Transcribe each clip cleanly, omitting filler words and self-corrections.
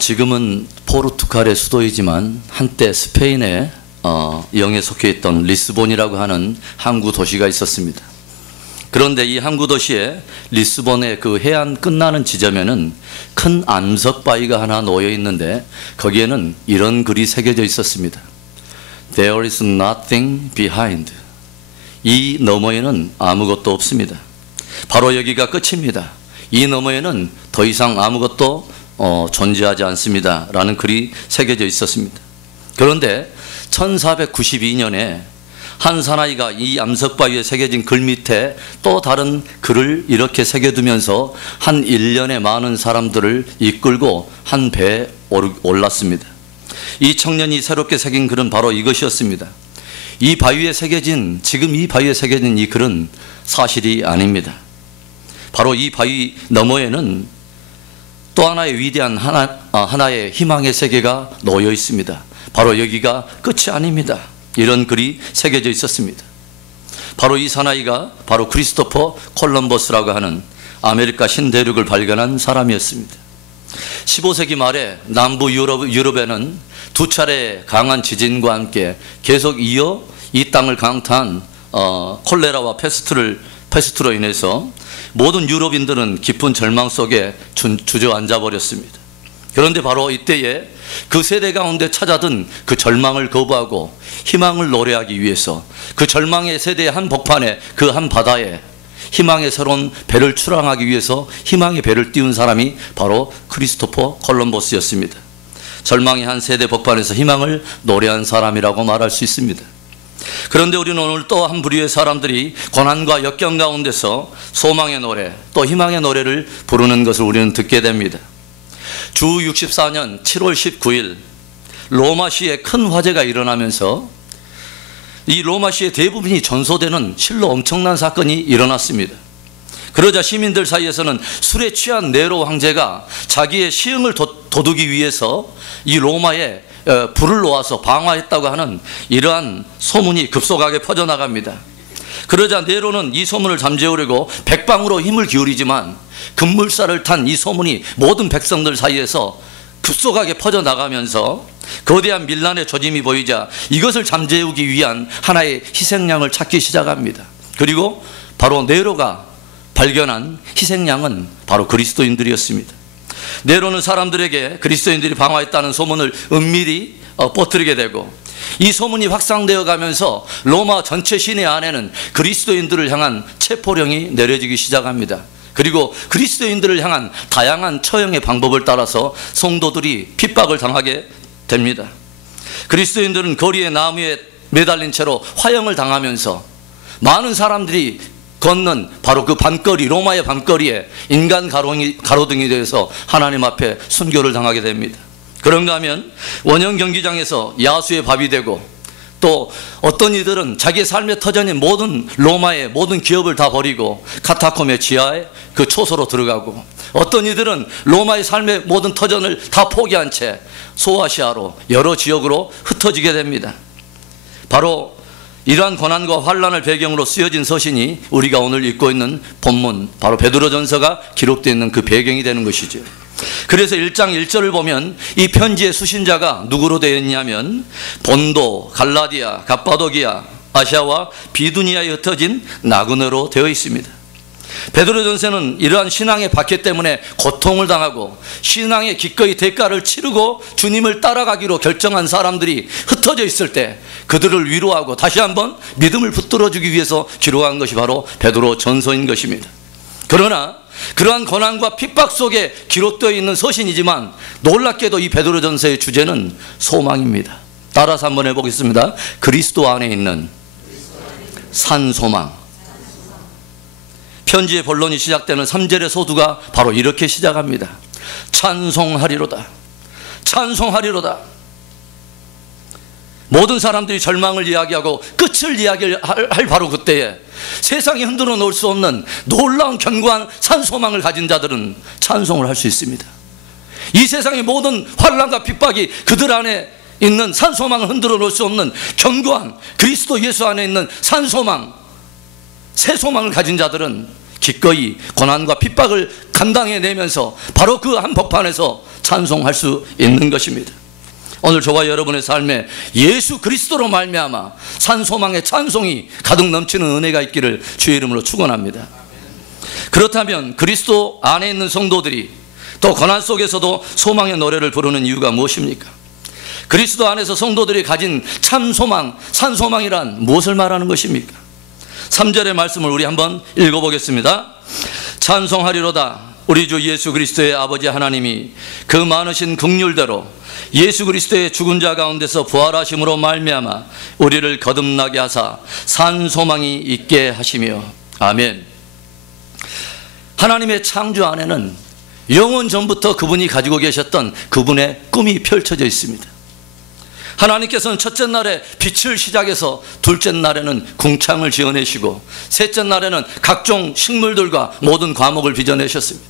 지금은 포르투갈의 수도이지만 한때 스페인의 영에 속해 있던 리스본이라고 하는 항구 도시가 있었습니다. 그런데 이 항구 도시에 리스본의 그 해안 끝나는 지점에는 큰 암석 바위가 하나 놓여 있는데 거기에는 이런 글이 새겨져 있었습니다. There is nothing behind. 이 너머에는 아무것도 없습니다. 바로 여기가 끝입니다. 이 너머에는 더 이상 아무것도 존재하지 않습니다. 라는 글이 새겨져 있었습니다. 그런데 1492년에 한 사나이가 이 암석바위에 새겨진 글 밑에 또 다른 글을 이렇게 새겨두면서 한 1년에 많은 사람들을 이끌고 한 배에 올랐습니다. 이 청년이 새롭게 새긴 글은 바로 이것이었습니다. 이 바위에 새겨진, 지금 이 바위에 새겨진 이 글은 사실이 아닙니다. 바로 이 바위 너머에는 또 하나의 위대한 하나의 희망의 세계가 놓여 있습니다. 바로 여기가 끝이 아닙니다. 이런 글이 새겨져 있었습니다. 바로 이 사나이가 바로 크리스토퍼 콜럼버스라고 하는 아메리카 신대륙을 발견한 사람이었습니다. 15세기 말에 남부 유럽에는 두 차례 강한 지진과 함께 계속 이어 이 땅을 강타한 콜레라와 페스트로 인해서 모든 유럽인들은 깊은 절망 속에 주저앉아 버렸습니다. 그런데 바로 이때에 그 세대 가운데 찾아든 그 절망을 거부하고 희망을 노래하기 위해서 그 절망의 세대의 한 복판에 그 한 바다에 희망의 새로운 배를 출항하기 위해서 희망의 배를 띄운 사람이 바로 크리스토퍼 콜럼버스였습니다. 절망의 한 세대 복판에서 희망을 노래한 사람이라고 말할 수 있습니다. 그런데 우리는 오늘 또 한 부류의 사람들이 고난과 역경 가운데서 소망의 노래 또 희망의 노래를 부르는 것을 우리는 듣게 됩니다. 주 64년 7월 19일 로마시에 큰 화재가 일어나면서 이 로마시의 대부분이 전소되는 실로 엄청난 사건이 일어났습니다. 그러자 시민들 사이에서는 술에 취한 네로 황제가 자기의 시흥을 돋우기 위해서 이 로마에 불을 놓아서 방화했다고 하는 이러한 소문이 급속하게 퍼져나갑니다. 그러자 네로는 이 소문을 잠재우려고 백방으로 힘을 기울이지만 급물살을 탄 이 소문이 모든 백성들 사이에서 급속하게 퍼져나가면서 거대한 밀란의 조짐이 보이자 이것을 잠재우기 위한 하나의 희생양을 찾기 시작합니다. 그리고 바로 네로가 발견한 희생양은 바로 그리스도인들이었습니다. 네로는 사람들에게 그리스도인들이 방화했다는 소문을 은밀히 퍼뜨리게 되고 이 소문이 확산되어 가면서 로마 전체 시내 안에는 그리스도인들을 향한 체포령이 내려지기 시작합니다. 그리고 그리스도인들을 향한 다양한 처형의 방법을 따라서 성도들이 핍박을 당하게 됩니다. 그리스도인들은 거리의 나무에 매달린 채로 화형을 당하면서 많은 사람들이 걷는 바로 그 밤거리, 로마의 밤거리에 인간 가로등이 되어서 하나님 앞에 순교를 당하게 됩니다. 그런가 하면 원형 경기장에서 야수의 밥이 되고 또 어떤 이들은 자기의 삶의 터전인 모든 로마의 모든 기업을 다 버리고 카타콤의 지하에 그 초소로 들어가고 어떤 이들은 로마의 삶의 모든 터전을 다 포기한 채 소아시아로 여러 지역으로 흩어지게 됩니다. 바로 이러한 고난과 환난을 배경으로 쓰여진 서신이 우리가 오늘 읽고 있는 본문 바로 베드로전서가 기록되어 있는 그 배경이 되는 것이죠. 그래서 1장 1절을 보면 이 편지의 수신자가 누구로 되어 있냐면 본도, 갈라디아, 갑바도기아, 아시아와 비두니아에 흩어진 나그네로 되어 있습니다. 베드로전서는 이러한 신앙의 박해 때문에 고통을 당하고 신앙의 기꺼이 대가를 치르고 주님을 따라가기로 결정한 사람들이 흩어져 있을 때 그들을 위로하고 다시 한번 믿음을 붙들어주기 위해서 기록한 것이 바로 베드로전서인 것입니다. 그러나 그러한 고난과 핍박 속에 기록되어 있는 서신이지만 놀랍게도 이 베드로전서의 주제는 소망입니다. 따라서 한번 해보겠습니다. 그리스도 안에 있는 산소망. 편지의 본론이 시작되는 3절의 소두가 바로 이렇게 시작합니다. 찬송하리로다. 찬송하리로다. 모든 사람들이 절망을 이야기하고 끝을 이야기할 바로 그때에 세상이 흔들어 놓을 수 없는 놀라운 견고한 산소망을 가진 자들은 찬송을 할 수 있습니다. 이 세상의 모든 환난과 핍박이 그들 안에 있는 산소망을 흔들어 놓을 수 없는 견고한 그리스도 예수 안에 있는 산소망, 새 소망을 가진 자들은 기꺼이 고난과 핍박을 감당해내면서 바로 그 한복판에서 찬송할 수 있는 것입니다. 오늘 저와 여러분의 삶에 예수 그리스도로 말미암아 산소망의 찬송이 가득 넘치는 은혜가 있기를 주의 이름으로 축원합니다. 그렇다면 그리스도 안에 있는 성도들이 또 고난 속에서도 소망의 노래를 부르는 이유가 무엇입니까? 그리스도 안에서 성도들이 가진 참 소망, 산소망이란 무엇을 말하는 것입니까? 3절의 말씀을 우리 한번 읽어보겠습니다. 찬송하리로다 우리 주 예수 그리스도의 아버지 하나님이 그 많으신 긍휼대로 예수 그리스도의 죽은 자 가운데서 부활하심으로 말미암아 우리를 거듭나게 하사 산 소망이 있게 하시며. 아멘. 하나님의 창조 안에는 영원 전부터 그분이 가지고 계셨던 그분의 꿈이 펼쳐져 있습니다. 하나님께서는 첫째 날에 빛을 시작해서 둘째 날에는 궁창을 지어내시고 셋째 날에는 각종 식물들과 모든 과목을 빚어내셨습니다.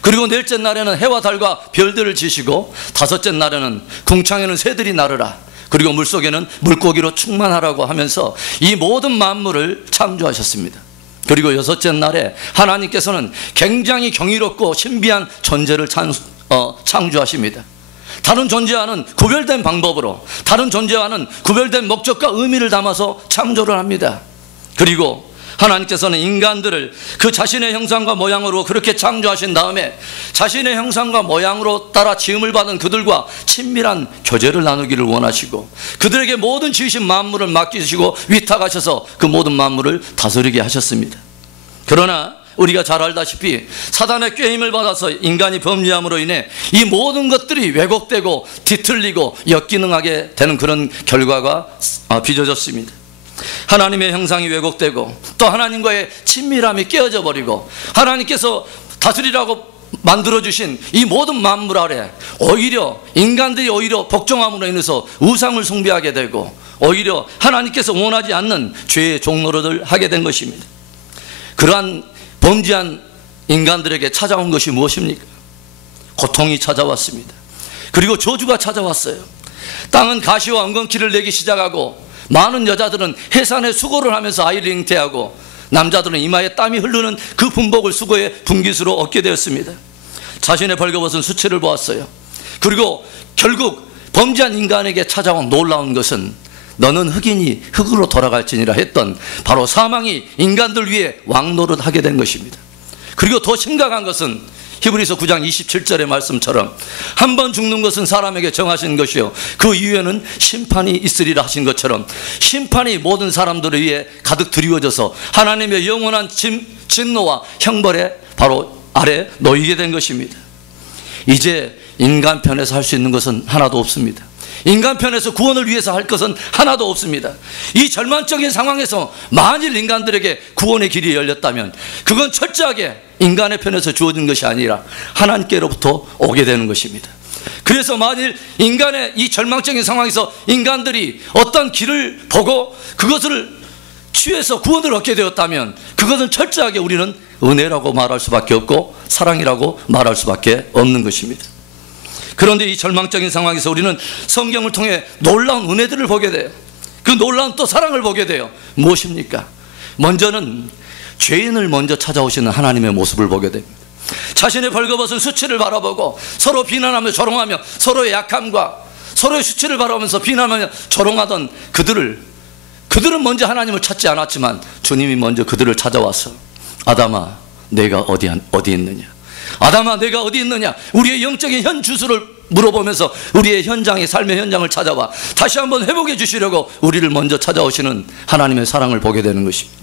그리고 넷째 날에는 해와 달과 별들을 지시고 다섯째 날에는 궁창에는 새들이 나르라, 그리고 물속에는 물고기로 충만하라고 하면서 이 모든 만물을 창조하셨습니다. 그리고 여섯째 날에 하나님께서는 굉장히 경이롭고 신비한 존재를 창조하십니다. 다른 존재와는 구별된 방법으로, 다른 존재와는 구별된 목적과 의미를 담아서 창조를 합니다. 그리고 하나님께서는 인간들을 그 자신의 형상과 모양으로 그렇게 창조하신 다음에 자신의 형상과 모양으로 따라 지음을 받은 그들과 친밀한 교제를 나누기를 원하시고 그들에게 모든 지으신 만물을 맡기시고 위탁하셔서 그 모든 만물을 다스리게 하셨습니다. 그러나 우리가 잘 알다시피 사단의 꾀임을 받아서 인간이 범죄함으로 인해 이 모든 것들이 왜곡되고 뒤틀리고 역기능하게 되는 그런 결과가 빚어졌습니다. 하나님의 형상이 왜곡되고 또 하나님과의 친밀함이 깨어져 버리고 하나님께서 다스리라고 만들어주신 이 모든 만물 아래 오히려 인간들이 오히려 복종함으로 인해서 우상을 숭배하게 되고 오히려 하나님께서 원하지 않는 죄의 종노릇을 하게 된 것입니다. 그러한 범죄한 인간들에게 찾아온 것이 무엇입니까? 고통이 찾아왔습니다. 그리고 저주가 찾아왔어요. 땅은 가시와 엉겅퀴를 내기 시작하고 많은 여자들은 해산에 수고를 하면서 아이를 잉태하고 남자들은 이마에 땀이 흐르는 그 분복을 수고의 분깃으로 얻게 되었습니다. 자신의 벌거벗은 수치를 보았어요. 그리고 결국 범죄한 인간에게 찾아온 놀라운 것은 너는 흑인이 흑으로 돌아갈지니라 했던 바로 사망이 인간들 위해 왕노릇 하게 된 것입니다. 그리고 더 심각한 것은 히브리서 9장 27절의 말씀처럼 한 번 죽는 것은 사람에게 정하신 것이요 그 이후에는 심판이 있으리라 하신 것처럼 심판이 모든 사람들을 위해 가득 드리워져서 하나님의 영원한 진노와 형벌에 바로 아래 놓이게 된 것입니다. 이제 인간 편에서 할 수 있는 것은 하나도 없습니다. 인간 편에서 구원을 위해서 할 것은 하나도 없습니다. 이 절망적인 상황에서 만일 인간들에게 구원의 길이 열렸다면 그건 철저하게 인간의 편에서 주어진 것이 아니라 하나님께로부터 오게 되는 것입니다. 그래서 만일 인간의 이 절망적인 상황에서 인간들이 어떤 길을 보고 그것을 취해서 구원을 얻게 되었다면 그것은 철저하게 우리는 은혜라고 말할 수밖에 없고 사랑이라고 말할 수밖에 없는 것입니다. 그런데 이 절망적인 상황에서 우리는 성경을 통해 놀라운 은혜들을 보게 돼요. 그 놀라운 또 사랑을 보게 돼요. 무엇입니까? 먼저는 죄인을 먼저 찾아오시는 하나님의 모습을 보게 됩니다. 자신의 벌거벗은 수치를 바라보고 서로 비난하며 조롱하며 서로의 약함과 서로의 수치를 바라보면서 비난하며 조롱하던 그들은 먼저 하나님을 찾지 않았지만 주님이 먼저 그들을 찾아와서 아담아 내가 어디 있느냐, 아담아 내가 어디 있느냐, 우리의 영적인 현 주소를 물어보면서 우리의 현장의 삶의 현장을 찾아와 다시 한번 회복해 주시려고 우리를 먼저 찾아오시는 하나님의 사랑을 보게 되는 것입니다.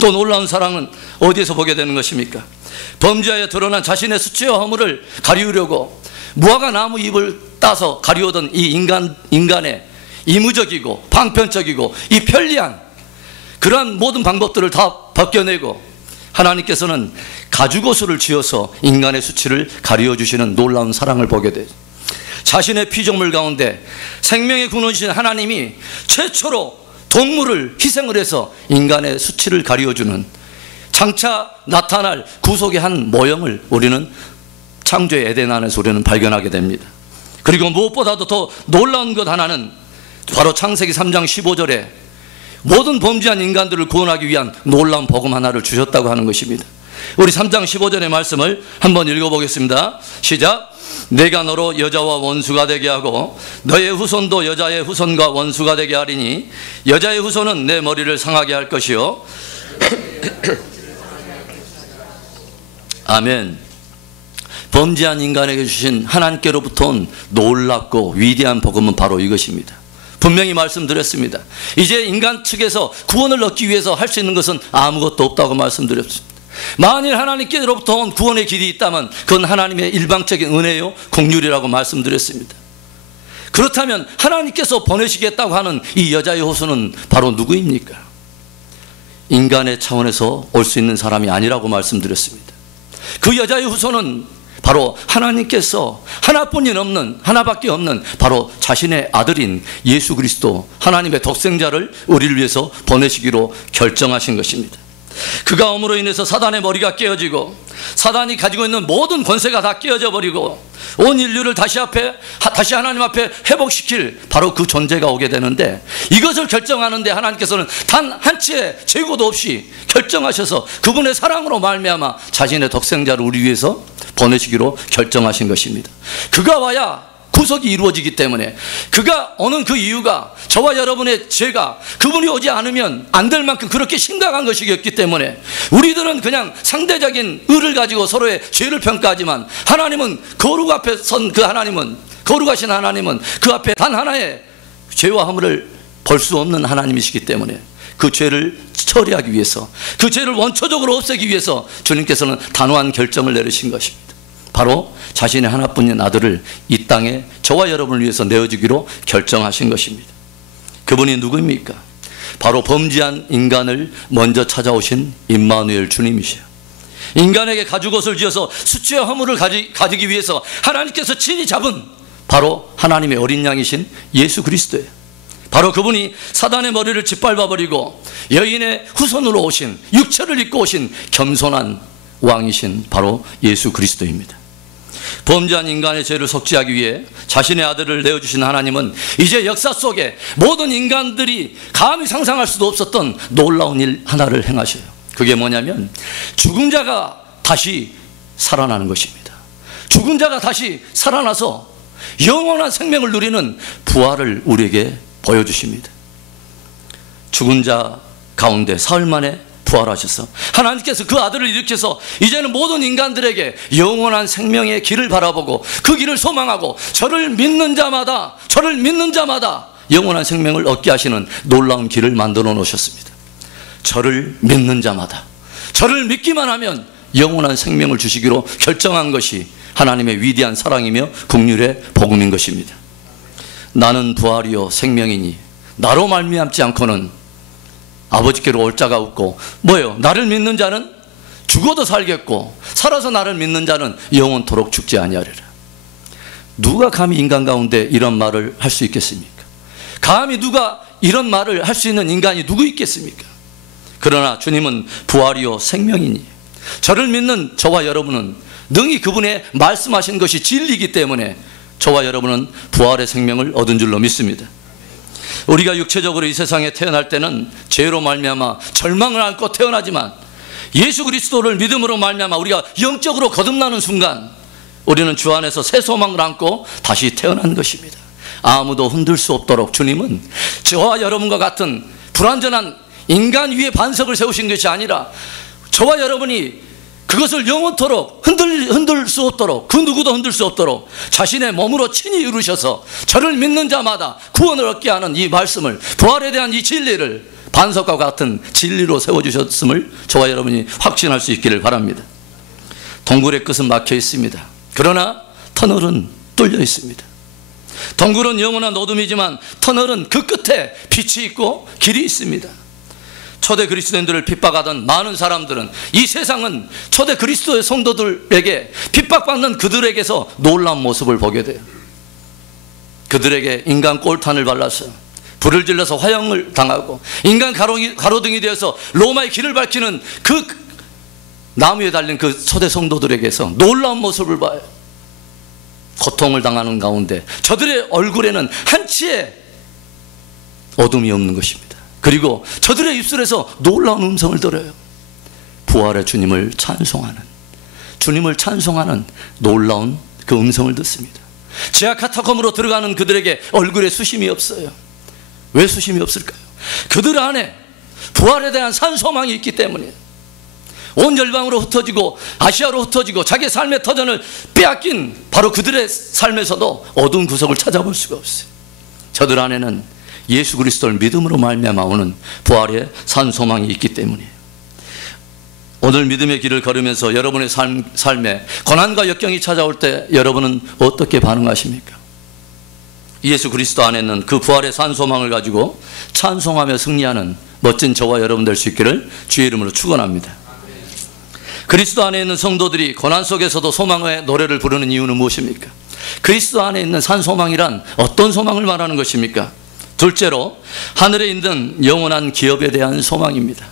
또 놀라운 사랑은 어디에서 보게 되는 것입니까? 범죄에 드러난 자신의 수치와 허물을 가리우려고 무화과 나무 잎을 따서 가리우던 이 인간의 이무적이고 방편적이고 이 편리한 그러한 모든 방법들을 다 벗겨내고 하나님께서는 가죽옷을 지어서 인간의 수치를 가리워 주시는 놀라운 사랑을 보게 돼요. 자신의 피조물 가운데 생명의 근원이신 하나님이 최초로 동물을 희생을 해서 인간의 수치를 가리워주는 장차 나타날 구속의 한 모형을 우리는 창조의 에덴 안에서 우리는 발견하게 됩니다. 그리고 무엇보다도 더 놀라운 것 하나는 바로 창세기 3장 15절에 모든 범죄한 인간들을 구원하기 위한 놀라운 복음 하나를 주셨다고 하는 것입니다. 우리 3장 15절의 말씀을 한번 읽어보겠습니다. 시작. 내가 너로 여자와 원수가 되게 하고 너의 후손도 여자의 후손과 원수가 되게 하리니 여자의 후손은 내 머리를 상하게 할 것이요. 아멘. 범죄한 인간에게 주신 하나님께로부터 온 놀랍고 위대한 복음은 바로 이것입니다. 분명히 말씀드렸습니다. 이제 인간 측에서 구원을 얻기 위해서 할 수 있는 것은 아무것도 없다고 말씀드렸습니다. 만일 하나님께로부터 온 구원의 길이 있다면 그건 하나님의 일방적인 은혜요 공률이라고 말씀드렸습니다. 그렇다면 하나님께서 보내시겠다고 하는 이 여자의 호수는 바로 누구입니까? 인간의 차원에서 올 수 있는 사람이 아니라고 말씀드렸습니다. 그 여자의 후손은 바로 하나님께서 하나밖에 없는 바로 자신의 아들인 예수 그리스도 하나님의 독생자를 우리를 위해서 보내시기로 결정하신 것입니다. 그가 엄으로 인해서 사단의 머리가 깨어지고 사단이 가지고 있는 모든 권세가 다 깨어져 버리고 온 인류를 다시 하나님 앞에 회복시킬 바로 그 존재가 오게 되는데, 이것을 결정하는데 하나님께서는 단 한치의 재고도 없이 결정하셔서 그분의 사랑으로 말미암아 자신의 독생자를 우리 위해서 보내시기로 결정하신 것입니다. 그가 와야 구속이 이루어지기 때문에, 그가 오는 그 이유가 저와 여러분의 죄가 그분이 오지 않으면 안 될 만큼 그렇게 심각한 것이었기 때문에 우리들은 그냥 상대적인 의를 가지고 서로의 죄를 평가하지만 하나님은 거룩 앞에 선 그 하나님은, 거룩하신 하나님은 그 앞에 단 하나의 죄와 허물을 벌 수 없는 하나님이시기 때문에 그 죄를 처리하기 위해서, 그 죄를 원초적으로 없애기 위해서 주님께서는 단호한 결정을 내리신 것입니다. 바로 자신의 하나뿐인 아들을 이 땅에 저와 여러분을 위해서 내어주기로 결정하신 것입니다. 그분이 누구입니까? 바로 범죄한 인간을 먼저 찾아오신 임마누엘 주님이시요, 인간에게 가죽옷을 지어서 수치와 허물을 가지기 위해서 하나님께서 친히 잡은 바로 하나님의 어린 양이신 예수 그리스도예요. 바로 그분이 사단의 머리를 짓밟아버리고 여인의 후손으로 오신, 육체를 입고 오신 겸손한 왕이신 바로 예수 그리스도입니다. 범죄한 인간의 죄를 속죄하기 위해 자신의 아들을 내어주신 하나님은 이제 역사 속에 모든 인간들이 감히 상상할 수도 없었던 놀라운 일 하나를 행하셔요. 그게 뭐냐면 죽은 자가 다시 살아나는 것입니다. 죽은 자가 다시 살아나서 영원한 생명을 누리는 부활을 우리에게 보여주십니다. 죽은 자 가운데 사흘 만에 부활하셔서 하나님께서 그 아들을 일으켜서 이제는 모든 인간들에게 영원한 생명의 길을 바라보고 그 길을 소망하고 저를 믿는 자마다 영원한 생명을 얻게 하시는 놀라운 길을 만들어 놓으셨습니다. 저를 믿는 자마다, 저를 믿기만 하면 영원한 생명을 주시기로 결정한 것이 하나님의 위대한 사랑이며 긍휼의 복음인 것입니다. 나는 부활이요 생명이니 나로 말미암지 않고는 아버지께로 올 자가 없고, 뭐예요? 나를 믿는 자는 죽어도 살겠고 살아서 나를 믿는 자는 영원토록 죽지 아니하리라. 누가 감히 인간 가운데 이런 말을 할 수 있겠습니까? 감히 누가 이런 말을 할 수 있는 인간이 누구 있겠습니까? 그러나 주님은 부활이요 생명이니 저를 믿는 저와 여러분은 능히 그분의 말씀하신 것이 진리이기 때문에 저와 여러분은 부활의 생명을 얻은 줄로 믿습니다. 우리가 육체적으로 이 세상에 태어날 때는 죄로 말미암아 절망을 안고 태어나지만 예수 그리스도를 믿음으로 말미암아 우리가 영적으로 거듭나는 순간 우리는 주 안에서 새 소망을 안고 다시 태어난 것입니다. 아무도 흔들 수 없도록 주님은 저와 여러분과 같은 불완전한 인간 위에 반석을 세우신 것이 아니라 저와 여러분이 그것을 영원토록 흔들 수 없도록, 그 누구도 흔들 수 없도록 자신의 몸으로 친히 이루셔서 저를 믿는 자마다 구원을 얻게 하는 이 말씀을, 부활에 대한 이 진리를 반석과 같은 진리로 세워주셨음을 저와 여러분이 확신할 수 있기를 바랍니다. 동굴의 끝은 막혀 있습니다. 그러나 터널은 뚫려 있습니다. 동굴은 영원한 어둠이지만 터널은 그 끝에 빛이 있고 길이 있습니다. 초대 그리스도인들을 핍박하던 많은 사람들은, 이 세상은 초대 그리스도의 성도들에게 핍박받는 그들에게서 놀라운 모습을 보게 돼요. 그들에게 인간 꼴탄을 발라서 불을 질러서 화형을 당하고 인간 가로등이 되어서 로마의 길을 밝히는 그 나무에 달린 그 초대 성도들에게서 놀라운 모습을 봐요. 고통을 당하는 가운데 저들의 얼굴에는 한치의 어둠이 없는 것입니다. 그리고 저들의 입술에서 놀라운 음성을 들어요. 부활의 주님을 찬송하는 놀라운 그 음성을 듣습니다. 지하 카타콤으로 들어가는 그들에게 얼굴에 수심이 없어요. 왜 수심이 없을까요? 그들 안에 부활에 대한 산소망이 있기 때문이에요. 온 열방으로 흩어지고 아시아로 흩어지고 자기 삶의 터전을 빼앗긴 바로 그들의 삶에서도 어두운 구석을 찾아볼 수가 없어요. 저들 안에는 예수 그리스도를 믿음으로 말미암아 오는 부활의 산소망이 있기 때문이에요. 오늘 믿음의 길을 걸으면서 여러분의 삶에 고난과 역경이 찾아올 때 여러분은 어떻게 반응하십니까? 예수 그리스도 안에 있는 그 부활의 산소망을 가지고 찬송하며 승리하는 멋진 저와 여러분 될 수 있기를 주의 이름으로 축원합니다. 그리스도 안에 있는 성도들이 고난 속에서도 소망의 노래를 부르는 이유는 무엇입니까? 그리스도 안에 있는 산소망이란 어떤 소망을 말하는 것입니까? 둘째로 하늘에 있는 영원한 기업에 대한 소망입니다.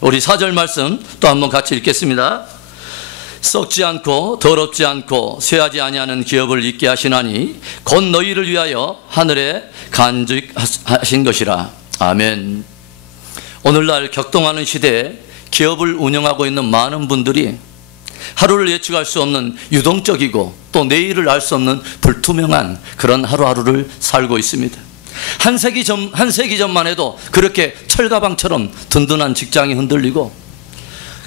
우리 4절 말씀 또 한번 같이 읽겠습니다. 썩지 않고 더럽지 않고 쇠하지 아니하는 기업을 있게 하시나니 곧 너희를 위하여 하늘에 간직하신 것이라. 아멘. 오늘날 격동하는 시대에 기업을 운영하고 있는 많은 분들이 하루를 예측할 수 없는 유동적이고 또 내일을 알 수 없는 불투명한 그런 하루하루를 살고 있습니다. 한 세기 전만 해도 그렇게 철가방처럼 든든한 직장이 흔들리고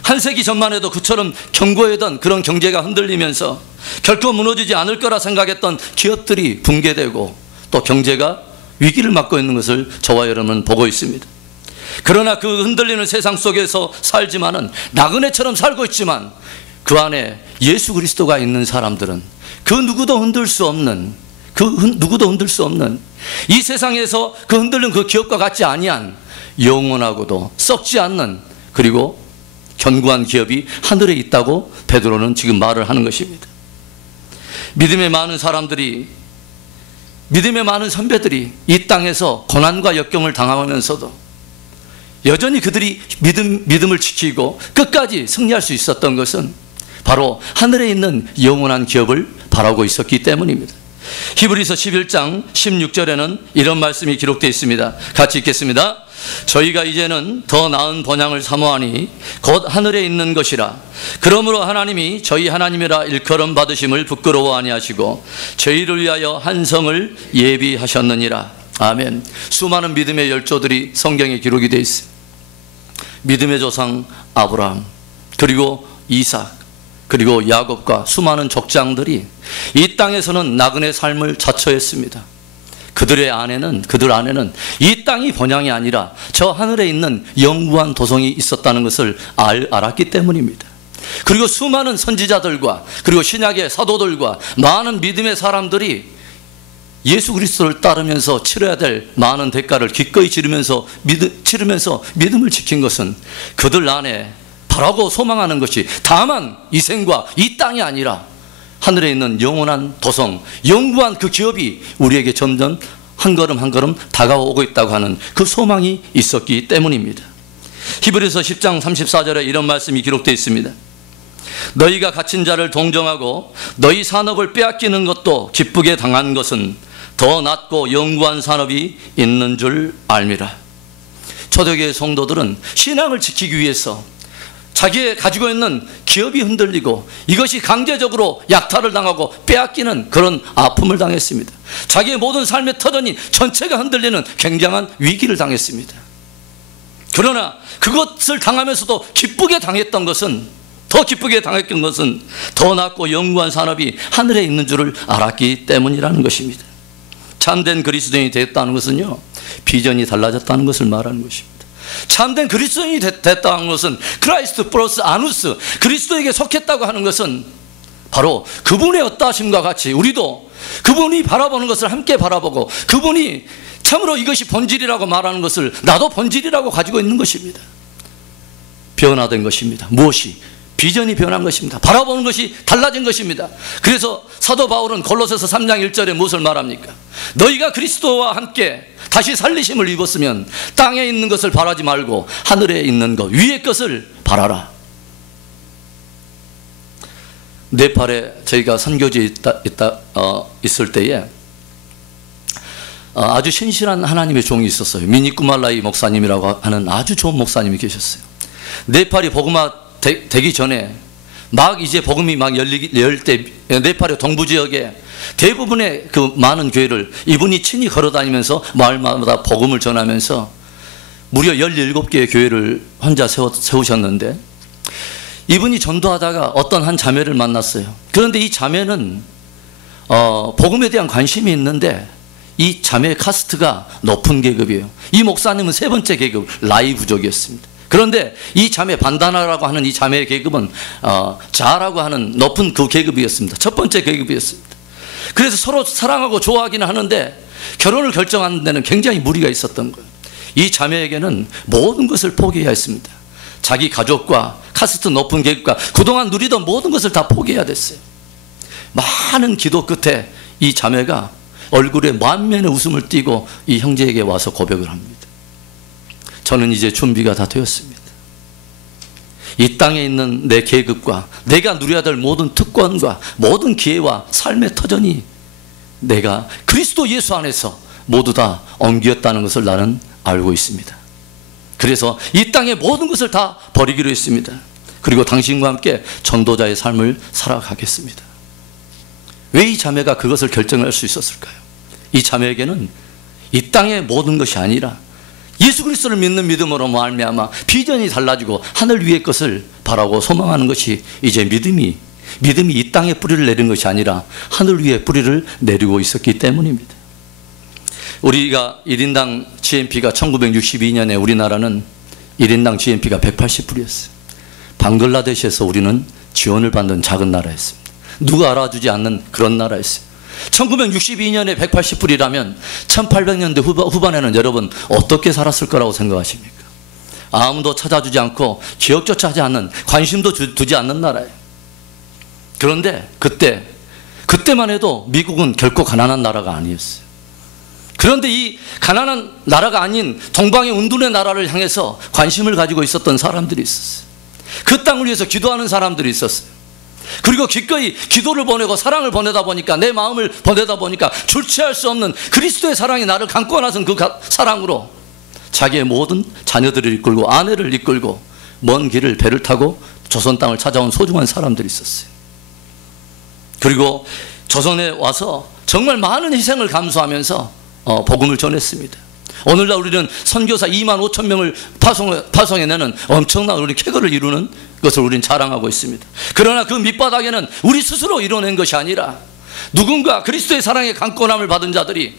한 세기 전만 해도 그처럼 견고했던 그런 경제가 흔들리면서 결코 무너지지 않을 거라 생각했던 기업들이 붕괴되고 또 경제가 위기를 맞고 있는 것을 저와 여러분은 보고 있습니다. 그러나 그 흔들리는 세상 속에서 살지만은 나그네처럼 살고 있지만 그 안에 예수 그리스도가 있는 사람들은 그 누구도 흔들 수 없는 이 세상에서 그 흔들린 그 기업과 같지 아니한 영원하고도 썩지 않는 그리고 견고한 기업이 하늘에 있다고 베드로는 지금 말을 하는 것입니다. 믿음의 많은 선배들이 이 땅에서 고난과 역경을 당하면서도 여전히 그들이 믿음을 지키고 끝까지 승리할 수 있었던 것은 바로 하늘에 있는 영원한 기업을 바라고 있었기 때문입니다. 히브리서 11장 16절에는 이런 말씀이 기록되어 있습니다. 같이 읽겠습니다. 저희가 이제는 더 나은 번향을 사모하니 곧 하늘에 있는 것이라. 그러므로 하나님이 저희 하나님이라 일컬음 받으심을 부끄러워 아니하시고 저희를 위하여 한 성을 예비하셨느니라. 아멘. 수많은 믿음의 열조들이 성경에 기록이 되어 있습니다. 믿음의 조상 아브라함, 그리고 이삭, 그리고 야곱과 수많은 족장들이 이 땅에서는 나그네 삶을 자처했습니다. 그들 안에는 이 땅이 번향이 아니라 저 하늘에 있는 영구한 도성이 있었다는 것을 알았기 때문입니다. 그리고 수많은 선지자들과 그리고 신약의 사도들과 많은 믿음의 사람들이 예수 그리스도를 따르면서 치러야 될 많은 대가를 기꺼이 치르면서 믿음을 지킨 것은 그들 안에 바라고 소망하는 것이 다만 이 생과 이 땅이 아니라 하늘에 있는 영원한 도성, 영구한 그 기업이 우리에게 점점 한 걸음 한 걸음 다가오고 있다고 하는 그 소망이 있었기 때문입니다. 히브리서 10장 34절에 이런 말씀이 기록되어 있습니다. 너희가 갇힌 자를 동정하고 너희 산업을 빼앗기는 것도 기쁘게 당한 것은 더 낫고 영구한 산업이 있는 줄 알미라. 초대교회 성도들은 신앙을 지키기 위해서 자기의 가지고 있는 기업이 흔들리고 이것이 강제적으로 약탈을 당하고 빼앗기는 그런 아픔을 당했습니다. 자기의 모든 삶의 터전이 전체가 흔들리는 굉장한 위기를 당했습니다. 그러나 그것을 당하면서도 기쁘게 당했던 것은 더 낫고 영구한 산업이 하늘에 있는 줄을 알았기 때문이라는 것입니다. 참된 그리스도인이 됐다는 것은요, 비전이 달라졌다는 것을 말하는 것입니다. 참된 그리스도인이 됐다는 것은 크라이스트 플러스 아누스, 그리스도에게 속했다고 하는 것은 바로 그분의 어떠하심과 같이 우리도 그분이 바라보는 것을 함께 바라보고 그분이 참으로 이것이 본질이라고 말하는 것을 나도 본질이라고 가지고 있는 것입니다. 변화된 것입니다. 무엇이? 비전이 변한 것입니다. 바라보는 것이 달라진 것입니다. 그래서 사도 바울은 골로새서 3장 1절에 무엇을 말합니까? 너희가 그리스도와 함께 다시 살리심을 입었으면 땅에 있는 것을 바라지 말고 하늘에 있는 것, 위의 것을 바라라. 네팔에 저희가 선교지에 있을 때에 아주 신실한 하나님의 종이 있었어요. 미니쿠말라이 목사님이라고 하는 아주 좋은 목사님이 계셨어요. 네팔이 복음화 되기 전에 막 이제 복음이 막 열 때 네팔의 동부 지역에 대부분의 그 많은 교회를 이분이 친히 걸어다니면서 마을마다 복음을 전하면서 무려 17개의 교회를 혼자 세우셨는데, 이분이 전도하다가 어떤 한 자매를 만났어요. 그런데 이 자매는 복음에 대한 관심이 있는데 이 자매의 카스트가 높은 계급이에요. 이 목사님은 세 번째 계급 라이 부족이었습니다. 그런데 이 자매 반다나라고 하는 이 자매의 계급은 자라고 하는 높은 그 계급이었습니다. 첫 번째 계급이었습니다. 그래서 서로 사랑하고 좋아하기는 하는데 결혼을 결정하는 데는 굉장히 무리가 있었던 거예요. 이 자매에게는 모든 것을 포기해야 했습니다. 자기 가족과 카스트 높은 계급과 그동안 누리던 모든 것을 다 포기해야 됐어요. 많은 기도 끝에 이 자매가 얼굴에 만면의 웃음을 띠고 이 형제에게 와서 고백을 합니다. 저는 이제 준비가 다 되었습니다. 이 땅에 있는 내 계급과 내가 누려야 될 모든 특권과 모든 기회와 삶의 터전이 내가 그리스도 예수 안에서 모두 다 옮겼다는 것을 나는 알고 있습니다. 그래서 이 땅의 모든 것을 다 버리기로 했습니다. 그리고 당신과 함께 전도자의 삶을 살아가겠습니다. 왜 이 자매가 그것을 결정할 수 있었을까요? 이 자매에게는 이 땅의 모든 것이 아니라 예수 그리스도를 믿는 믿음으로 말미암아 비전이 달라지고 하늘 위의 것을 바라고 소망하는 것이 이제 믿음이 이 땅에 뿌리를 내린 것이 아니라 하늘 위에 뿌리를 내리고 있었기 때문입니다. 우리가 1인당 GNP가 1962년에 우리나라는 1인당 GNP가 180불이었어요. 방글라데시에서 우리는 지원을 받는 작은 나라였습니다. 누가 알아주지 않는 그런 나라였어요. 1962년에 180불이라면 1800년대 후반에는 여러분 어떻게 살았을 거라고 생각하십니까? 아무도 찾아주지 않고 기억조차 하지 않는, 관심도 두지 않는 나라예요. 그런데 그때만 해도 미국은 결코 가난한 나라가 아니었어요. 그런데 이 가난한 나라가 아닌 동방의 운둔의 나라를 향해서 관심을 가지고 있었던 사람들이 있었어요. 그 땅을 위해서 기도하는 사람들이 있었어요. 그리고 기꺼이 기도를 보내고 사랑을 보내다 보니까, 내 마음을 보내다 보니까 주체할 수 없는 그리스도의 사랑이 나를 감고 나선 그 사랑으로 자기의 모든 자녀들을 이끌고 아내를 이끌고 먼 길을 배를 타고 조선 땅을 찾아온 소중한 사람들이 있었어요. 그리고 조선에 와서 정말 많은 희생을 감수하면서 복음을 전했습니다. 오늘날 우리는 선교사 2만 5천 명을 파송해내는 엄청난 우리 쾌거를 이루는 것을 우리는 자랑하고 있습니다. 그러나 그 밑바닥에는 우리 스스로 이뤄낸 것이 아니라 누군가 그리스도의 사랑의 강권함을 받은 자들이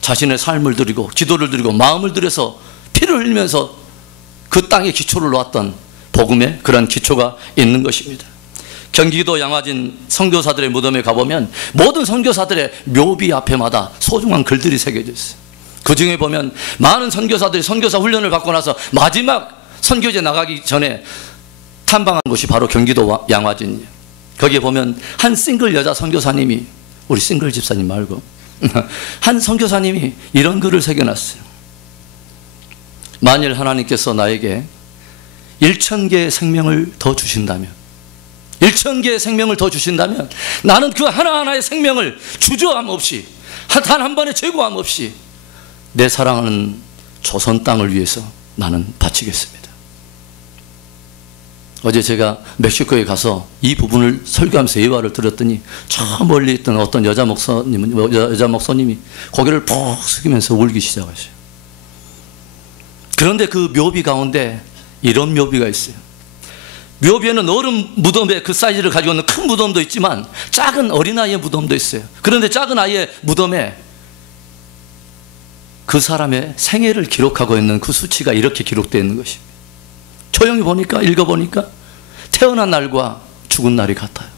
자신의 삶을 드리고 기도를 드리고 마음을 들여서 피를 흘리면서 그 땅에 기초를 놓았던 복음의 그런 기초가 있는 것입니다. 경기도 양화진 선교사들의 무덤에 가보면 모든 선교사들의 묘비 앞에마다 소중한 글들이 새겨져 있어요. 그 중에 보면 많은 선교사들이 선교사 훈련을 받고 나서 마지막 선교제 나가기 전에 탐방한 곳이 바로 경기도 양화진이에요. 거기에 보면 한 싱글 여자 선교사님이, 우리 싱글 집사님 말고 한 선교사님이 이런 글을 새겨놨어요. 만일 하나님께서 나에게 1000개의 생명을 더 주신다면, 1000개의 생명을 더 주신다면 나는 그 하나하나의 생명을 주저함 없이, 단 한 번의 재고함 없이 내 사랑하는 조선 땅을 위해서 나는 바치겠습니다. 어제 제가 멕시코에 가서 이 부분을 설교하면서 예화를 들었더니 저 멀리 있던 어떤 여자 목사님이 고개를 푹 숙이면서 울기 시작하셔요. 그런데 그 묘비 가운데 이런 묘비가 있어요. 묘비에는 어른 무덤의 그 사이즈를 가지고 있는 큰 무덤도 있지만 작은 어린아이의 무덤도 있어요. 그런데 작은 아이의 무덤에 그 사람의 생애를 기록하고 있는 그 수치가 이렇게 기록되어 있는 것입니다. 조용히 보니까, 읽어보니까 태어난 날과 죽은 날이 같아요.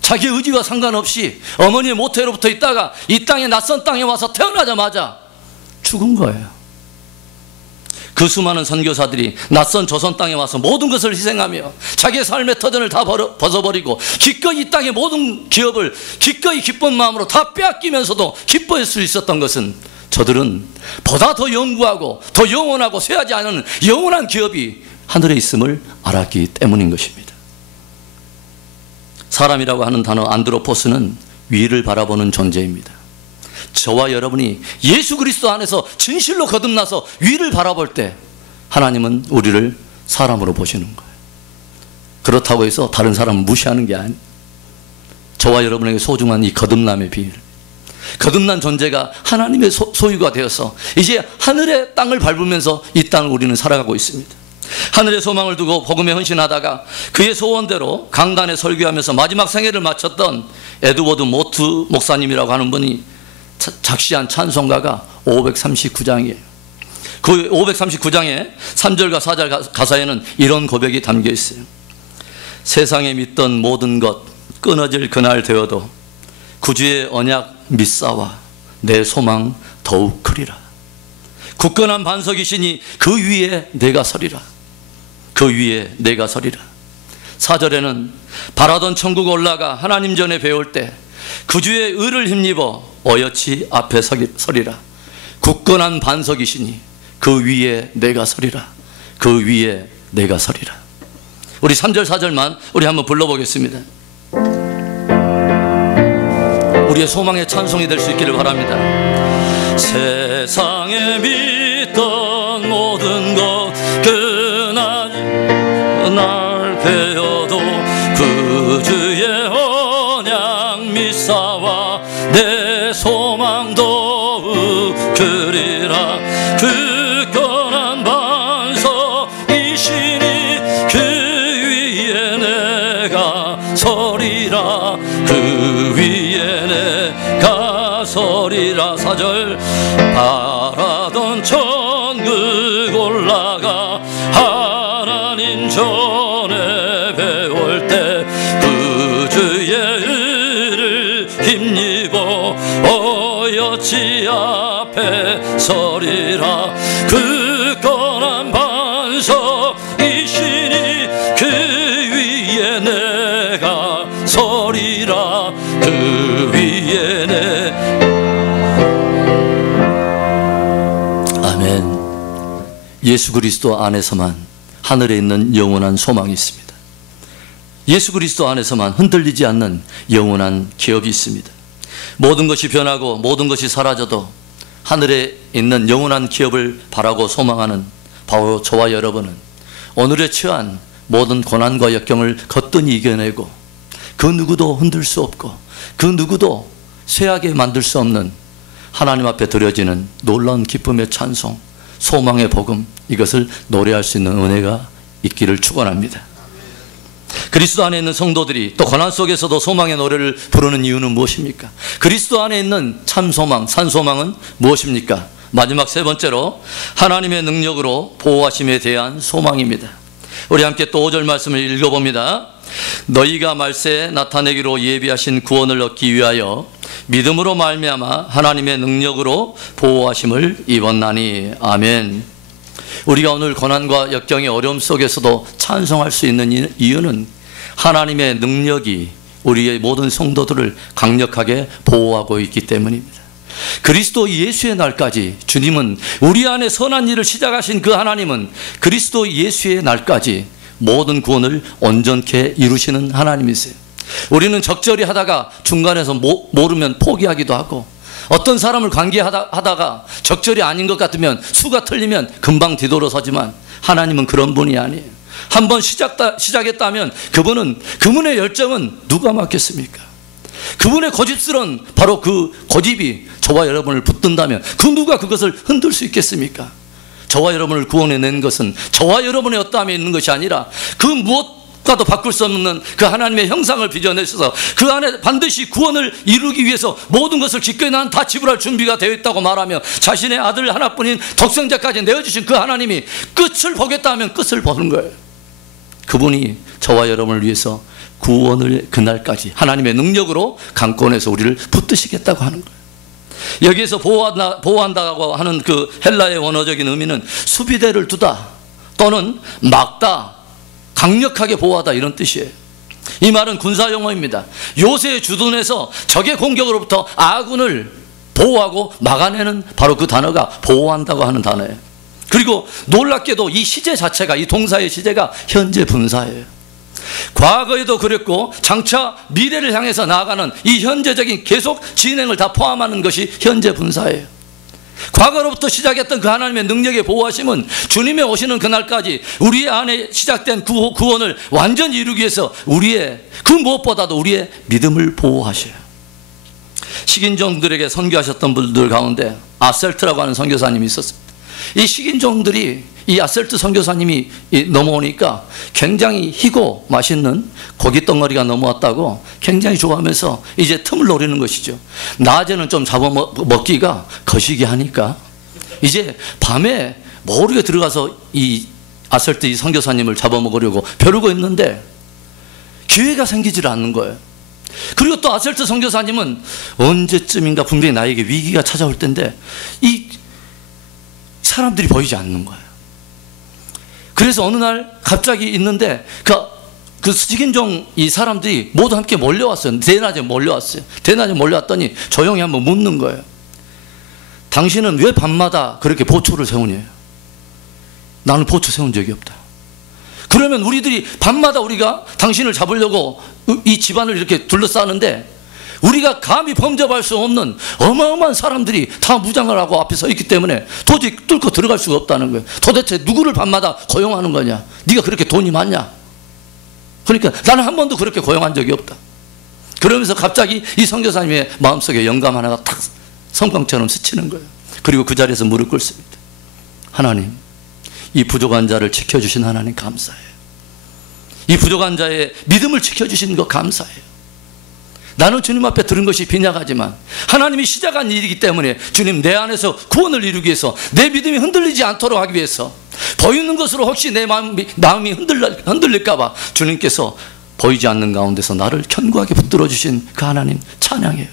자기 의지와 상관없이 어머니의 모태로부터 있다가 이 땅에, 낯선 땅에 와서 태어나자마자 죽은 거예요. 그 수많은 선교사들이 낯선 조선 땅에 와서 모든 것을 희생하며 자기의 삶의 터전을 다 벗어버리고 기꺼이 이 땅의 모든 기업을 기꺼이 기쁜 마음으로 다 빼앗기면서도 기뻐할 수 있었던 것은, 저들은 보다 더 영구하고 더 영원하고 쇠하지 않은 영원한 기업이 하늘에 있음을 알았기 때문인 것입니다. 사람이라고 하는 단어 안드로포스는 위를 바라보는 존재입니다. 저와 여러분이 예수 그리스도 안에서 진실로 거듭나서 위를 바라볼 때 하나님은 우리를 사람으로 보시는 거예요. 그렇다고 해서 다른 사람을 무시하는 게 아니에요. 저와 여러분에게 소중한 이 거듭남의 비밀, 거듭난 존재가 하나님의 소유가 되어서 이제 하늘의 땅을 밟으면서 이 땅을 우리는 살아가고 있습니다. 하늘의 소망을 두고 복음에 헌신하다가 그의 소원대로 강단에 설교하면서 마지막 생애를 마쳤던 에드워드 모트 목사님이라고 하는 분이 작시한 찬송가가 539장이에요. 그 539장의 3절과 4절 가사에는 이런 고백이 담겨 있어요. 세상에 믿던 모든 것 끊어질 그날 되어도 구주의 언약 믿사와 내 소망 더욱 크리라. 굳건한 반석이시니 그 위에 내가 서리라. 그 위에 내가 서리라. 4절에는 바라던 천국 올라가 하나님 전에 배울 때 구주의 의를 힘입어 어여치 앞에 서리라. 굳건한 반석이시니 그 위에 내가 서리라. 그 위에 내가 서리라. 우리 3절 4절만 우리 한번 불러보겠습니다. 우리의 소망의 찬송이 될 수 있기를 바랍니다. 세상에 믿던 모든 것 그날 배워도 구주의 언약 믿사와 내 소망 더욱 크리라. 굳건한 반석이시니 그 위에 내가 서리라. 그 위에 내가 서리라. 4절 바라던 천국 올라가 하나님 전에 배울 때 구주의 의를 힘입어 어여치 앞에 서리라. 굳건한 반석이시니 그 위에 내가 서리라. 그 위에 내 아멘. 예수 그리스도 안에서만 하늘에 있는 영원한 소망이 있습니다. 예수 그리스도 안에서만 흔들리지 않는 영원한 기업이 있습니다. 모든 것이 변하고 모든 것이 사라져도 하늘에 있는 영원한 기업을 바라고 소망하는 바로 저와 여러분은 오늘에 처한 모든 고난과 역경을 거뜬히 이겨내고 그 누구도 흔들 수 없고 그 누구도 쇠하게 만들 수 없는 하나님 앞에 드려지는 놀라운 기쁨의 찬송, 소망의 복음, 이것을 노래할 수 있는 은혜가 있기를 축원합니다. 그리스도 안에 있는 성도들이 또 고난 속에서도 소망의 노래를 부르는 이유는 무엇입니까? 그리스도 안에 있는 참소망, 산소망은 무엇입니까? 마지막 세 번째로 하나님의 능력으로 보호하심에 대한 소망입니다. 우리 함께 또 5절 말씀을 읽어봅니다. 너희가 말세에 나타내기로 예비하신 구원을 얻기 위하여 믿음으로 말미암아 하나님의 능력으로 보호하심을 입었나니. 아멘. 우리가 오늘 고난과 역경의 어려움 속에서도 찬송할 수 있는 이유는 하나님의 능력이 우리의 모든 성도들을 강력하게 보호하고 있기 때문입니다. 그리스도 예수의 날까지 주님은 우리 안에 선한 일을 시작하신 그 하나님은 그리스도 예수의 날까지 모든 구원을 온전케 이루시는 하나님이세요. 우리는 적절히 하다가 중간에서 모르면 포기하기도 하고 어떤 사람을 관계하다가 적절히 아닌 것 같으면 수가 틀리면 금방 뒤돌아서지만 하나님은 그런 분이 아니에요. 한번 시작했다면 그분의 열정은 누가 막겠습니까? 그분의 고집스러운 바로 그 고집이 저와 여러분을 붙든다면 그 누가 그것을 흔들 수 있겠습니까? 저와 여러분을 구원해낸 것은 저와 여러분의 어떠함에 있는 것이 아니라 그 무엇과도 바꿀 수 없는 그 하나님의 형상을 빚어내셔서 그 안에 반드시 구원을 이루기 위해서 모든 것을 기꺼이 난 다 지불할 준비가 되어 있다고 말하며 자신의 아들 하나뿐인 독생자까지 내어주신 그 하나님이 끝을 보겠다 하면 끝을 보는 거예요. 그분이 저와 여러분을 위해서 구원을 그날까지 하나님의 능력으로 강권해서 우리를 붙드시겠다고 하는 거예요. 여기에서 보호한다고 하는 그 헬라의 원어적인 의미는 수비대를 두다 또는 막다, 강력하게 보호하다 이런 뜻이에요. 이 말은 군사용어입니다. 요새의 주둔에서 적의 공격으로부터 아군을 보호하고 막아내는 바로 그 단어가 보호한다고 하는 단어예요. 그리고 놀랍게도 이 시제 자체가, 이 동사의 시제가 현재 분사예요. 과거에도 그랬고 장차 미래를 향해서 나아가는 이 현재적인 계속 진행을 다 포함하는 것이 현재 분사예요. 과거로부터 시작했던 그 하나님의 능력의 보호하심은 주님의 오시는 그날까지 우리 안에 시작된 구원을 완전히 이루기 위해서 우리의 그 무엇보다도 우리의 믿음을 보호하셔요. 식인종들에게 선교하셨던 분들 가운데 아셀트라고 하는 선교사님이 있었습니다. 이 식인종들이 이 아셀트 선교사님이 넘어오니까 굉장히 희고 맛있는 고기 덩어리가 넘어왔다고 굉장히 좋아하면서 이제 틈을 노리는 것이죠. 낮에는 좀 잡아먹기가 거시기 하니까 이제 밤에 모르게 들어가서 이 아셀트 이 선교사님을 잡아먹으려고 벼르고 있는데 기회가 생기질 않는 거예요. 그리고 또 아셀트 선교사님은 언제쯤인가 분명히 나에게 위기가 찾아올 텐데 이 사람들이 보이지 않는 거예요. 그래서 어느 날 갑자기 있는데 그 식인종 이 사람들이 모두 함께 몰려왔어요. 대낮에 몰려왔어요. 대낮에 몰려왔더니 조용히 한번 묻는 거예요. 당신은 왜 밤마다 그렇게 보초를 세우니? 나는 보초 세운 적이 없다. 그러면 우리들이 밤마다 우리가 당신을 잡으려고 이 집안을 이렇게 둘러싸는데 우리가 감히 범접할 수 없는 어마어마한 사람들이 다 무장을 하고 앞에 서 있기 때문에 도저히 뚫고 들어갈 수가 없다는 거예요. 도대체 누구를 밤마다 고용하는 거냐? 네가 그렇게 돈이 많냐? 그러니까 나는 한 번도 그렇게 고용한 적이 없다. 그러면서 갑자기 이 선교사님의 마음속에 영감 하나가 탁 성광처럼 스치는 거예요. 그리고 그 자리에서 무릎 꿇습니다. 하나님, 이 부족한 자를 지켜주신 하나님 감사해요. 이 부족한 자의 믿음을 지켜주신 거 감사해요. 나는 주님 앞에 들은 것이 빈약하지만 하나님이 시작한 일이기 때문에 주님 내 안에서 구원을 이루기 위해서 내 믿음이 흔들리지 않도록 하기 위해서 보이는 것으로 혹시 내 마음이 흔들릴까 봐 주님께서 보이지 않는 가운데서 나를 견고하게 붙들어 주신 그 하나님 찬양해요.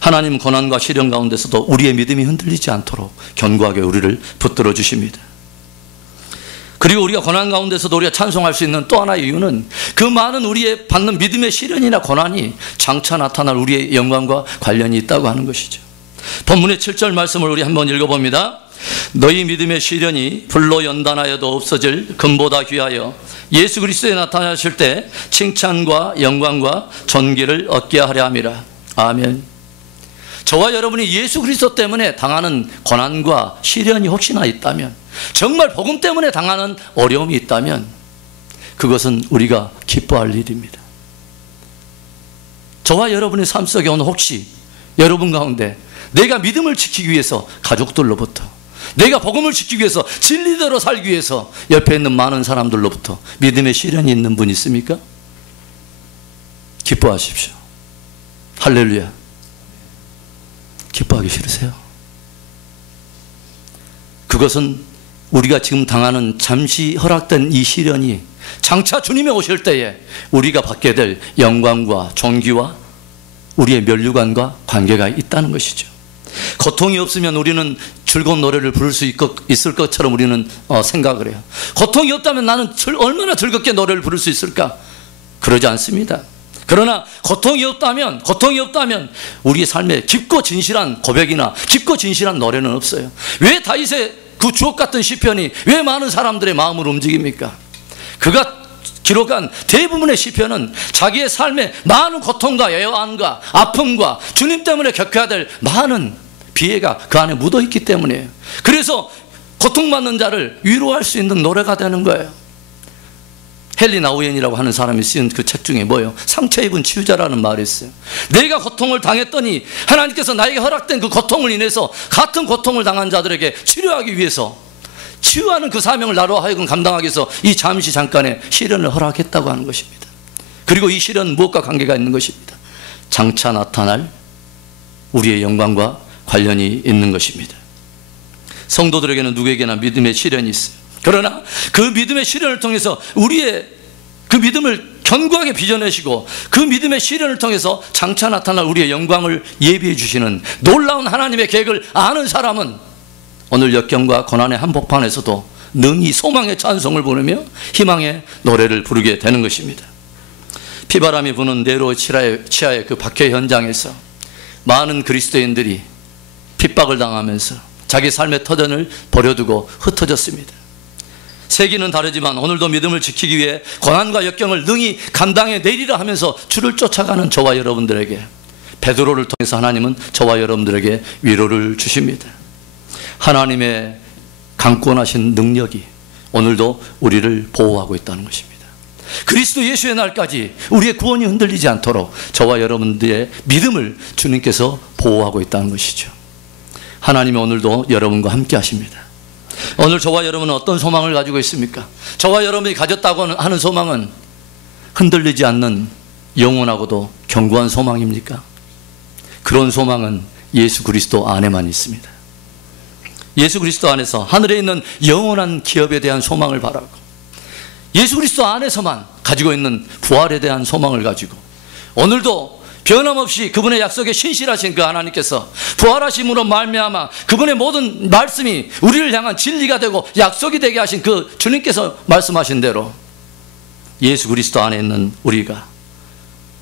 하나님 고난과 시련 가운데서도 우리의 믿음이 흔들리지 않도록 견고하게 우리를 붙들어 주십니다. 그리고 우리가 고난 가운데서도 우리가 찬송할 수 있는 또 하나의 이유는 그 많은 우리의 받는 믿음의 시련이나 고난이 장차 나타날 우리의 영광과 관련이 있다고 하는 것이죠. 본문의 7절 말씀을 우리 한번 읽어봅니다. 너희 믿음의 시련이 불로 연단하여도 없어질 금보다 귀하여 예수 그리스도에 나타나실 때 칭찬과 영광과 존귀를 얻게 하려 함이라. 아멘. 저와 여러분이 예수 그리스도 때문에 당하는 고난과 시련이 혹시나 있다면, 정말 복음 때문에 당하는 어려움이 있다면 그것은 우리가 기뻐할 일입니다. 저와 여러분의 삶 속에 오늘 혹시 여러분 가운데 내가 믿음을 지키기 위해서 가족들로부터, 내가 복음을 지키기 위해서 진리대로 살기 위해서 옆에 있는 많은 사람들로부터 믿음의 시련이 있는 분 있습니까? 기뻐하십시오. 할렐루야. 기뻐하기 싫으세요? 그것은 우리가 지금 당하는 잠시 허락된 이 시련이 장차 주님이 오실 때에 우리가 받게 될 영광과 존귀와 우리의 면류관과 관계가 있다는 것이죠. 고통이 없으면 우리는 즐거운 노래를 부를 수 있을 것처럼 우리는 생각을 해요. 고통이 없다면 나는 얼마나 즐겁게 노래를 부를 수 있을까? 그러지 않습니다. 그러나 고통이 없다면 우리의 삶에 깊고 진실한 고백이나 깊고 진실한 노래는 없어요. 왜 다윗의 그 주옥 같은 시편이 왜 많은 사람들의 마음을 움직입니까? 그가 기록한 대부분의 시편은 자기의 삶에 많은 고통과 애환과 아픔과 주님 때문에 겪어야 될 많은 비애가 그 안에 묻어있기 때문이에요. 그래서 고통받는 자를 위로할 수 있는 노래가 되는 거예요. 헨리 나우엔이라고 하는 사람이 쓰인 그 책 중에 뭐예요? 상처 입은 치유자라는 말이 있어요. 내가 고통을 당했더니 하나님께서 나에게 허락된 그 고통을 인해서 같은 고통을 당한 자들에게 치료하기 위해서, 치유하는 그 사명을 나로 하여금 감당하기 위해서 이 잠시 잠깐의 시련을 허락했다고 하는 것입니다. 그리고 이 시련은 무엇과 관계가 있는 것입니다? 장차 나타날 우리의 영광과 관련이 있는 것입니다. 성도들에게는 누구에게나 믿음의 시련이 있어요. 그러나 그 믿음의 시련을 통해서 우리의 그 믿음을 견고하게 빚어내시고 그 믿음의 시련을 통해서 장차 나타날 우리의 영광을 예비해 주시는 놀라운 하나님의 계획을 아는 사람은 오늘 역경과 고난의 한복판에서도 능히 소망의 찬송을 부르며 희망의 노래를 부르게 되는 것입니다. 피바람이 부는 네로 치하의 그 박해 현장에서 많은 그리스도인들이 핍박을 당하면서 자기 삶의 터전을 버려두고 흩어졌습니다. 세기는 다르지만 오늘도 믿음을 지키기 위해 고난과 역경을 능히 감당해 내리라 하면서 주를 쫓아가는 저와 여러분들에게 베드로를 통해서 하나님은 저와 여러분들에게 위로를 주십니다. 하나님의 강권하신 능력이 오늘도 우리를 보호하고 있다는 것입니다. 그리스도 예수의 날까지 우리의 구원이 흔들리지 않도록 저와 여러분들의 믿음을 주님께서 보호하고 있다는 것이죠. 하나님이 오늘도 여러분과 함께 하십니다. 오늘 저와 여러분은 어떤 소망을 가지고 있습니까? 저와 여러분이 가졌다고 하는 소망은 흔들리지 않는 영원하고도 견고한 소망입니까? 그런 소망은 예수 그리스도 안에만 있습니다. 예수 그리스도 안에서 하늘에 있는 영원한 기업에 대한 소망을 바라고 예수 그리스도 안에서만 가지고 있는 부활에 대한 소망을 가지고 오늘도 변함없이 그분의 약속에 신실하신 그 하나님께서 부활하심으로 말미암아 그분의 모든 말씀이 우리를 향한 진리가 되고 약속이 되게 하신 그 주님께서 말씀하신 대로 예수 그리스도 안에 있는 우리가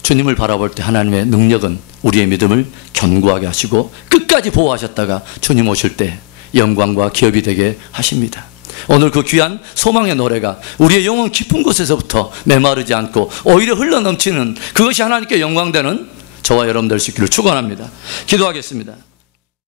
주님을 바라볼 때 하나님의 능력은 우리의 믿음을 견고하게 하시고 끝까지 보호하셨다가 주님 오실 때 영광과 기업이 되게 하십니다. 오늘 그 귀한 소망의 노래가 우리의 영혼 깊은 곳에서부터 메마르지 않고 오히려 흘러넘치는 그것이 하나님께 영광되는 저와 여러분 될 수 있기를 축원합니다. 기도하겠습니다.